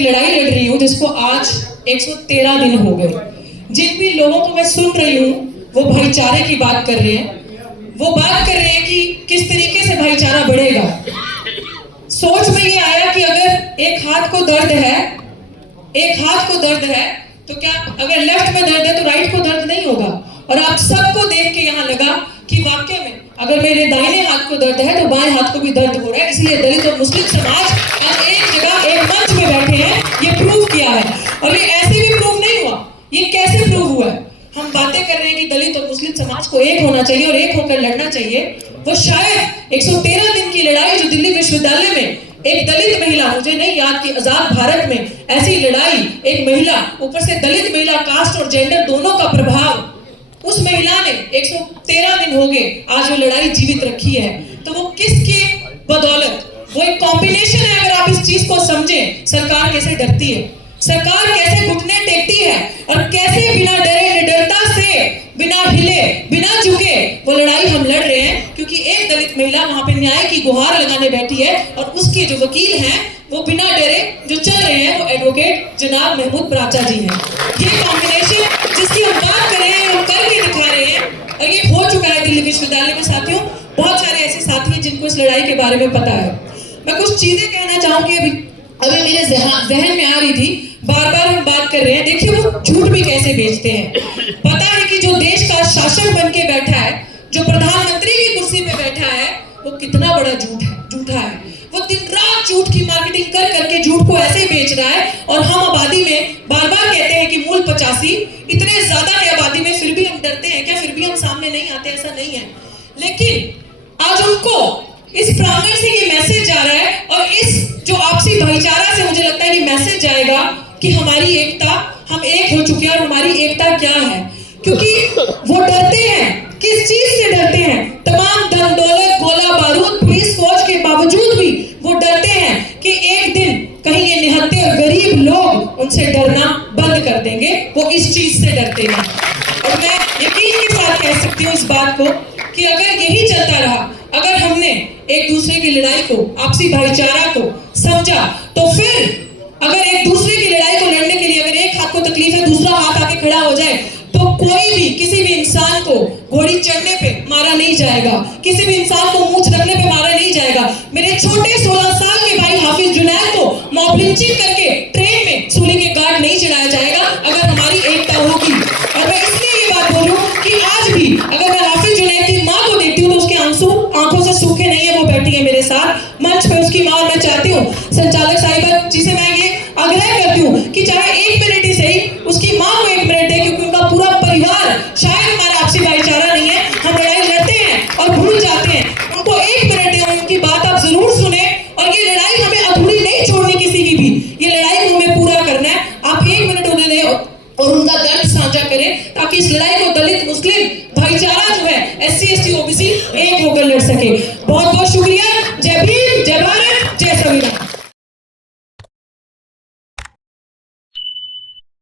एक लड़ाई लड़ रही हूँ जिसको आज 113 दिन हो गए। जिन भी लोगों को मैं सुन रही हूँ वो भाईचारे की बात कर रहे हैं, वो बात कर रहे हैं कि किस तरीके से भाईचारा बढ़ेगा। सोच में ये आया कि अगर एक हाथ को दर्द है तो क्या अगर लेफ्ट में दर्द है तो राइट को दर्द नहीं होगा। और आप सबको देख के यहाँ लगा कि वाकई में अगर मेरे दाहिने हाथ को दर्द है तो बाएं हाथ को भी दर्द हो रहा है। इसलिए दलित और मुस्लिम समाज आज एक जगह एक मंच में बैठे हैं, ये प्रूव किया है। और ये ऐसे भी प्रूव नहीं हुआ, ये कैसे प्रूव हुआ है? हम बातें कर रहे हैं कि दलित और मुस्लिम समाज को एक होना चाहिए और एक होकर लड़ना चाहिए। वो शायद 113 दिन की लड़ाई जो दिल्ली विश्वविद्यालय में एक दलित महिला, मुझे नहीं याद कि आजाद भारत में ऐसी लड़ाई, एक महिला, ऊपर से दलित महिला, कास्ट और जेंडर दोनों का प्रभाव, उस महिला ने 113 दिन हो गए आज वो लड़ाई जीवित रखी है। तो वो किसके बदौलत? वो एक कॉम्बिनेशन है। अगर आप इस चीज को समझें, सरकार कैसे डरती है, सरकार कैसे घुटने टेकती है और कैसे बिना डरे, निडरता से, बिना हिले, बिना झुके वो लड़ाई हम लड़ रहे हैं। क्योंकि एक दलित महिला वहां पे न्याय की गुहार लगाने बैठी है और उसके जो वकील हैं वो बिना डरे जो चल रहे हैं वो एडवोकेट जनाब महमूद बराचा जी हैं। ये कॉम्बिनेशन जिसकी हम बात कर रहे हैं, हम करके दिखा रहे हैं और ये हो चुका है दिल्ली विश्वविद्यालय में। साथियों, बहुत सारे ऐसे साथी हैं जिनको इस लड़ाई के बारे में पता है। मैं कुछ चीजें कहना चाहूंगी, अभी मेरे जहन में आ रही थी। बार बार हम बात कर रहे हैं, देखिए वो झूठ भी कैसे बेचते हैं। पता है कि जो देश का शासक बन के बैठा है, जो प्रधानमंत्री की कुर्सी पे बैठा है, वो कितना बड़ा झूठा है। वो दिन रात झूठ की मार्केटिंग कर करके झूठ को ऐसे बेच रहा है। और हम आबादी में बार बार कहते हैं कि मूल 85 इतने ज्यादा है आबादी में, फिर भी हम डरते हैं क्या? फिर भी हम सामने नहीं आते? ऐसा नहीं है। लेकिन आज उनको इस प्रांगण से ये मैसेज जा रहा है और इस जो आपसी भाईचारा से मुझे लगता है कि मैसेज जाएगा कि हमारी एकता, हम एक हो चुके हैं। और हमारी एकता क्या है? क्योंकि वो डरते हैं, किस चीज से डरते हैं? तमाम धन दौलत, गोला बारूद, पुलिस फौज के बावजूद भी वो डरते हैं कि एक दिन कहीं ये निहत्थे और गरीब लोग उनसे डरना बंद कर देंगे। वो इस चीज से डरते हैं। और मैं यकीन के साथ कह सकती हूँ इस बात को कि अगर यही चलता रहा, अगर हमने एक दूसरे की लड़ाई को, आपसी भाईचारा को समझा, तो फिर अगर एक दूसरे की लड़ाई को लड़ने के लिए अगर एक हाथ को तकलीफ है, दूसरा हाथ आके खड़ा हो जाए, तो कोई भी किसी भी इंसान को घोड़ी चढ़ने पे मारा नहीं जाएगा, किसी भी इंसान को मूंछ रखने पे मारा नहीं जाएगा। मेरे छोटे 16 साल के भाई हाफिज जुनैद को मॉब लिंचिंग करके ट्रेन में सूली के गार्ड नहीं चढ़ाया जाएगा अगर हमारी एकता होगी। और मैं इसलिए ये बात बोलूं कि आज भी अगर मैं हाफिज जुनैद की माँ को देखती हूँ तो उसके आंसू आंखों से सूखे नहीं है। वो बैठी है मेरे साथ मंच पे, उसकी माँ। मैं चाहती हूँ संचालक साहिबा जी से मैं ये आग्रह करती हूँ कि चाहे 1 मिनट ही सही उसकी माँ को 1 मिनट है, क्योंकि उनका पूरा परिवार, शायद हमारा आपसी भाईचारा नहीं है, हम लड़ाई लड़ते हैं और भूल जाते हैं। उनको 1 मिनट है, उनकी बात आप जरूर सुने। और ये लड़ाई हमें अधूरी नहीं छोड़नी किसी की भी, ये लड़ाई को हमें पूरा करना है। आप 1 मिनट उन्हें दें और उनका दर्द साझा करें, ताकि इस लड़ाई को दलित मुस्लिम भाईचारा जो है, SC ST OBC एक होकर लड़ सके। बहुत बहुत शुक्रिया।